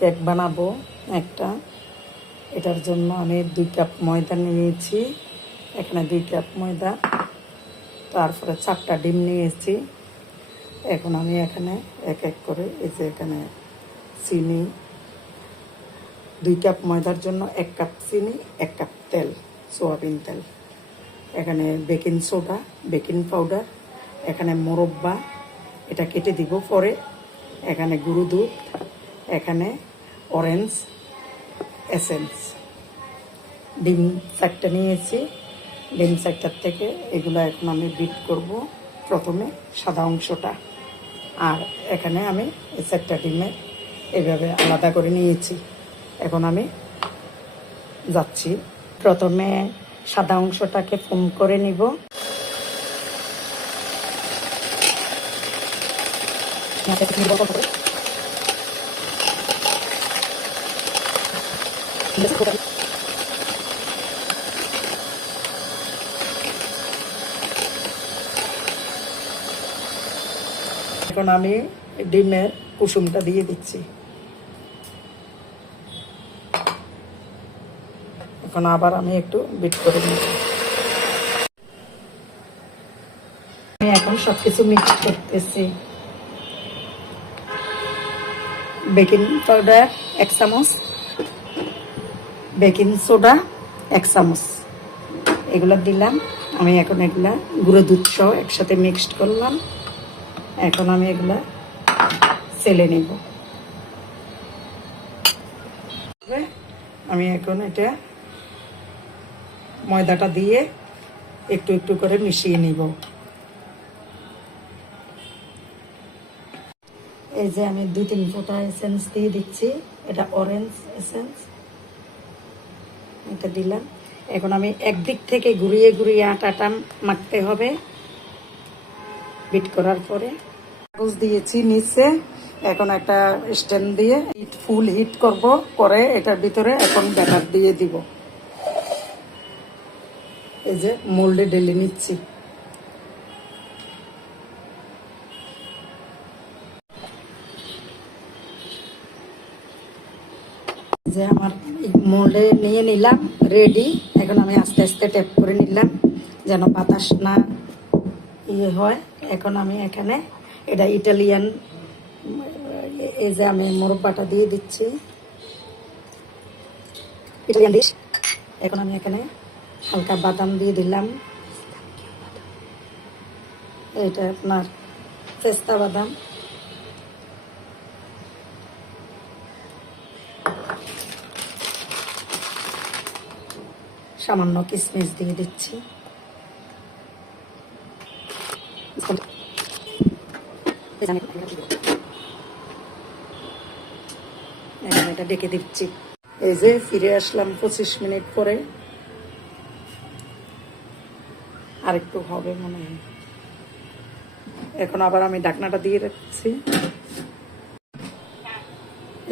Cake বানাবো একটা। এটার জন্য আমি 2 কাপ ময়দা নিয়েছি, এখানে 2 কাপ ময়দা, তারপরে 4টা ডিম নিয়েছি। এখন আমি এখানে এক এক করে এই যে এখানে চিনি, 2 কাপ ময়দার জন্য 1 কাপ চিনি, 1 কাপ তেল, সয়াবিন তেল, এখানে বেকিং সোডা, বেকিং পাউডার, এখানে মোরব্বা, এটা কেটে দিব পরে, এখানে গুঁড়ো দুধ, এখানে অরেঞ্জ এসেন্স। ডিম 4টা নিয়েছি, ডিম 4টার থেকে এগুলো এখন আমি বিট করব প্রথমে সাদা অংশটা। আর এখানে আমি এই 4টা ডিমে এভাবে আলাদা করে নিয়েছি। এখন আমি যাচ্ছি, প্রথমে সাদা অংশটাকে ফোম করে নিব। এখন আমি ডিমের কুসুমটা দিয়ে দিচ্ছি। এখন আবার আমি একটু বিট করে নিব। আমি এখন সবকিছু মিক্স করতেছি। বেকিং পাউডার 1 চামচ, বেকিং সোডা 1 চামচ, এগুলো দিলাম। আমি এখন এগুলা গুঁড়ো দুধ সহ একসাথে মিক্সড করলাম। এখন আমি এগুলা সেলে নেব। আমি এখন এটা ময়দাটা দিয়ে একটু একটু করে মিশিয়ে নিব। এই যে আমি 2-3 ফোঁটা এসেন্স দিয়ে দিচ্ছি, এটা অরেঞ্জ এসেন্স, এটা দিলাম। এখন আমি একদিক থেকে ঘুরিয়ে ঘুরিয়ে আটাটা মাখতে হবে বিট করার পরে। কাগজ দিয়েছি নিচে, এখন একটা স্ট্যান্ড দিয়ে ফুল হিট করব, করে এটার ভিতরে এখন ব্যাটার দিয়ে দিব। এই যে মোল্ডে ঢেলে নিচ্ছি। যে আমার মোল্ডে নিয়ে নিলাম, রেডি। এখন আমি আস্তে আস্তে ট্যাপ করে নিলাম যেন বাতাস না ইয়ে হয়। এখন আমি এখানে এটা ইটালিয়ান, এই যে আমি মোরব্বাটা দিয়ে দিচ্ছি, ইটালিয়ান ডিশ। এখন আমি এখানে হালকা বাদাম দিয়ে দিলাম, এটা আপনার পেস্তা বাদাম। সামান্য কিশমিশ দিয়ে দিচ্ছি। এটা ডেকে দিচ্ছি। এই যে ফিরে আসলাম 25 মিনিট পরে, আর একটু হবে মনে হয়। এখন আবার আমি ঢাকনাটা দিয়ে রাখছি।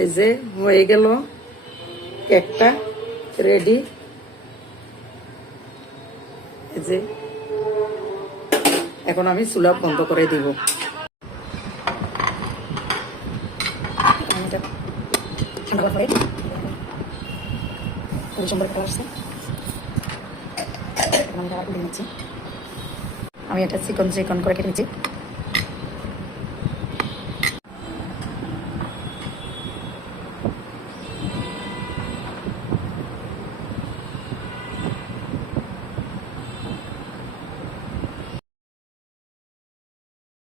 এই যে হয়ে গেল কেকটা রেডি। এই যে এখন আমি চুলা বন্ধ করে দিব। আমি এটা চিকন চিকন করে কেটে নিচ্ছি।